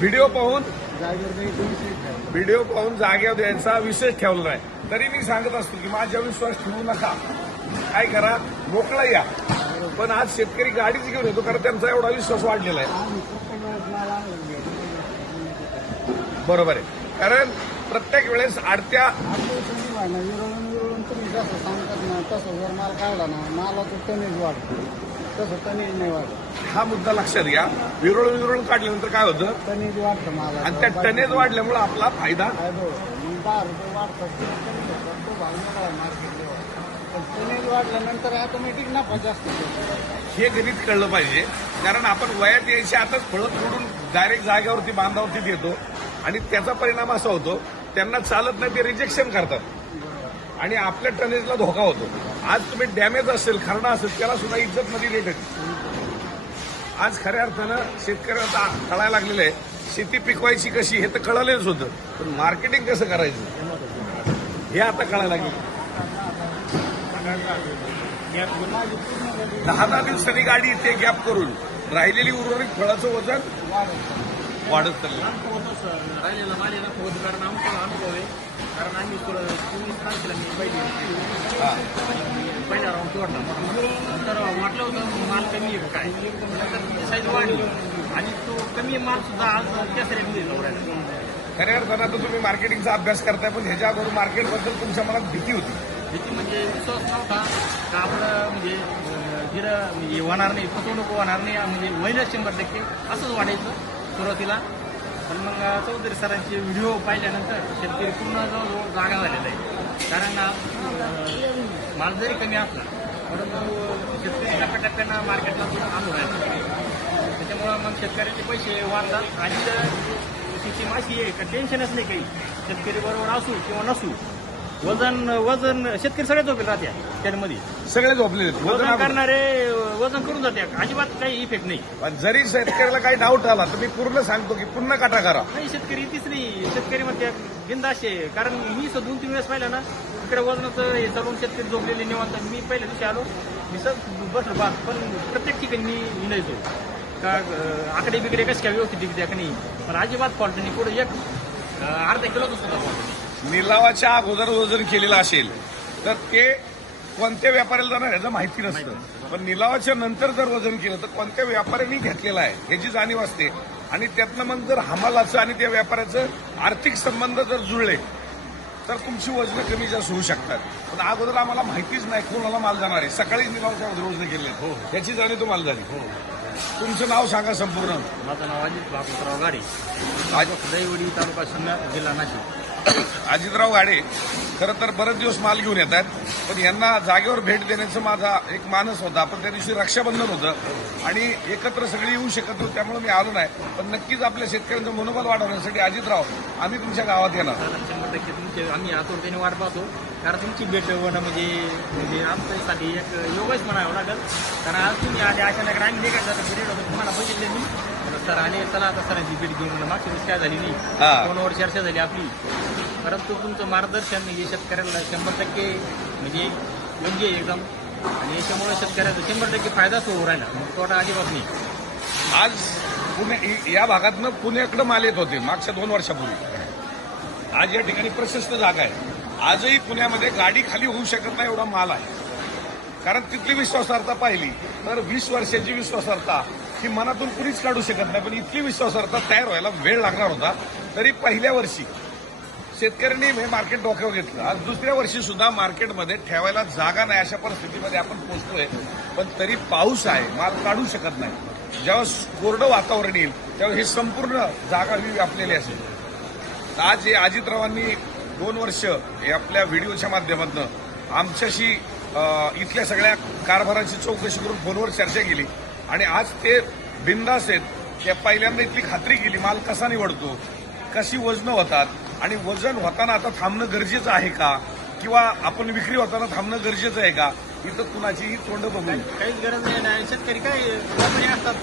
Video पाहून video पाहून जागेवर द्यायचा विशेष ठेवलेला आहे तरी मी सांगत असतो की माझ्या विश्वास ठेवू नका. काय करा? मोकळा या. पण आज शेतकरी गाडीच घेऊन येतो कारण त्यांचा एवढा विश्वास वाढलेला आहे. आम्ही बरोबर आहे. कारण प्रत्येक वेळेस आडत्या तुम्ही तसं माल काढला ना मालाचं टनेज वाढतो. तसं टनेज नाही वाढत हा मुद्दा लक्षात घ्या. विरळ विरळ काढल्यानंतर काय होतं? टनेज वाढतं माला आणि त्या टनेज वाढल्यामुळे आपला फायदा फायदा होतो. मग दहा रुपये वाढतात किंवा कमी होतात तो भाव वेगळा आहे मार्केट लेवल. पण टनेज वाढल्यानंतर ऑटोमॅटिक नफा जास्त होतो. हे गणित कळलं पाहिजे. कारण आपण वयात यायची आताच फळं तोडून डायरेक्ट जागेवरती बांधावरती देतो. आणि त्याचा परिणाम असा होतो त्यांना चालत नाही ते रिजेक्शन करतात. आणि आपल्या टनेजला धोका होतो. आज तुम्ही डॅमेज असेल खरणा असेल त्याला सुद्धा इज्जत मध्ये रेट आहे आज खऱ्या अर्थानं शेतकऱ्याला कळायला लागलेलं आहे शेती पिकवायची कशी हे तर कळालेच होतं. पण मार्केटिंग कसं करायचं? हे आता कळायला लागेल. दहा दहा दिवसांनी गाडी इथे गॅप करून राहिलेली उर्वरित फळाचं वजन वाढत चाललं राहिलेला मालेला आहे. कारण आम्ही थोडं चोवीस तारखेला मी पहिली हा. पहिला राऊंड तोडला नंतर वाटलं होतं माल कमी आहे काय? नंतर साईज वाढली. आणि तो कमी माल सुद्धा आज त्या रेटमध्ये राहिला. खऱ्या अर्थानं आता तुम्ही मार्केटिंगचा अभ्यास करताय पण ह्याच्या अगोदर मार्केटबद्दल तुमच्या मनात भीती होती. भीती म्हणजे विश्वास नव्हता. का आपलं म्हणजे जिरं म्हणजे होणार नाही फसवणूक होणार नाही. म्हणजे होईलच शंभर टक्के असंच वाटायचं सुरुवातीला. पण मग चौधरी सरांचे व्हिडिओ पाहिल्यानंतर शेतकरी पूर्ण जवळजवळ जागा झालेला आहे. कारण माल जरी कमी असला परंतु शेतकरी टप्प्याटप्प्यानं मार्केटला थोडं आणून त्याच्यामुळं मग शेतकऱ्याचे पैसे वाढतात आणि शेती माशी आहे का टेन्शनच नाही काही. शेतकरी बरोबर असू किंवा नसू. वजन वजन शेतकरी सगळे झोपेल राहत्या त्यामध्ये सगळे झोपलेले आहेत. वजन वजन आपण- करणारे वजन करून जाते अजिबात काही इफेक्ट नाही. पण जरी शेतकऱ्याला काही डाऊट आला तर मी पूर्ण सांगतो की पुन्हा काटा करा. नाही शेतकरी तिसरी शेतकरी मध्ये बिंदाशे कारण मी सर दोन तीन वेळेस पाहिलं ना इकडे वजनाचं हे चालून शेतकरी झोपलेले निवांत. मी पहिल्या दिवशी आलो मी सर बसलो बा पण प्रत्येक ठिकाणी मी लिहायचो का अं, आकडे बिकडे कसे काय व्यवस्थित दिसते का नाही? पण अजिबात फॉल्ट नाही. पुढे एक अं, अर्धा किलोच सुद्धा फॉल्ट निलावाच्या अगोदर वजन केलेलं असेल तर ते कोणत्या व्यापाऱ्याला जाणार ह्याचं माहिती नसतं. पण निलावाच्या नंतर जर वजन केलं तर कोणत्या व्यापाऱ्यांनी घेतलेलं आहे ह्याची जाणीव असते. आणि त्यातनं मग जर हमालाचं आणि त्या व्यापाऱ्याचं आर्थिक संबंध जर जुळले तर तुमची वजनं कमी जास्त होऊ शकतात. पण अगोदर आम्हाला माहितीच नाही कोणाला माल जाणार आहे. सकाळीच निलावाच्या अगोदर वजन केले हो. त्याची जाणीव तुम्हाला झाली. तुमचं नाव सांगा संपूर्ण. माझं नाव अजित भागवतराव गाडी. दैवडी तालुका जिल्हा नाशिक. अजितराव गाडे खरं तर बरेच दिवस माल घेऊन येत आहेत पण यांना जागेवर भेट देण्याचं माझा एक मानस होता पण त्या दिवशी रक्षाबंधन होतं आणि एकत्र सगळी येऊ शकत होती त्यामुळे मी आलो नाही. पण नक्कीच आपल्या शेतकऱ्यांचं मनोबल वाढवण्यासाठी अजितराव आम्ही तुमच्या गावात येणार. शंभर टक्के तुमचे आम्ही आतुरतेने वाट पाहतो. कारण तुमची भेट होणं म्हणजे म्हणजे आमच्यासाठी एक योगच म्हणावं लागेल. कारण आज तुम्ही आले अचानक आम्ही निघत जातो पिरियड होतो तुम्हाला बघितले मी. सर आले चला आता सरांची भेट घेऊन मागच्या वेळेस काय झाली हा. नाही फोनवर चर्चा झाली आपली. परंतु तुमचं मार्गदर्शन हे शेतकऱ्याला शंभर टक्के म्हणजे योग्य आहे एकदम. आणि याच्यामुळे शेतकऱ्याचा शंभर टक्के फायदाच होऊ राहिला. मग तोटा अजिबात नाही. आज पुणे या भागातनं पुण्याकडे माल येत होते मागच्या दोन वर्षापूर्वी. आज या ठिकाणी प्रशस्त जागा आहे. आजही पुण्यामध्ये गाडी खाली होऊ शकत नाही एवढा माल आहे. कारण तिथली विश्वासार्हता पाहिली. तर वीस वर्षाची विश्वासार्हता ही मनातून कुणीच काढू शकत नाही पण इतकी विश्वासार्हता तयार व्हायला वेळ लागणार होता. तरी पहिल्या वर्षी शेतकऱ्यांनी हे मार्केट डोक्यावर घेतलं. आज दुसऱ्या वर्षी सुद्धा मार्केटमध्ये ठेवायला जागा नाही अशा परिस्थितीमध्ये आपण पोहोचतोय. पण तरी पाऊस आहे माल काढू शकत नाही. जेव्हा कोरडं वातावरण येईल तेव्हा हे संपूर्ण जागा ही व्यापलेली असेल. आज हे अजितरावांनी दोन वर्ष हे आपल्या व्हिडिओच्या माध्यमातून आमच्याशी इथल्या सगळ्या कारभाराची चौकशी करून फोनवर चर्चा केली. आणि आज ते बिंदास आहेत. त्या पहिल्यांदा इथली खात्री केली माल कसा निवडतो कशी वजनं होतात आणि वजन होताना आता थांबणं गरजेचं आहे का? किंवा आपण विक्री होताना थांबणं गरजेचं आहे का? इथं कुणाचीही तोंड बघून. काहीच गरज नाही. शेतकरी काय असतात.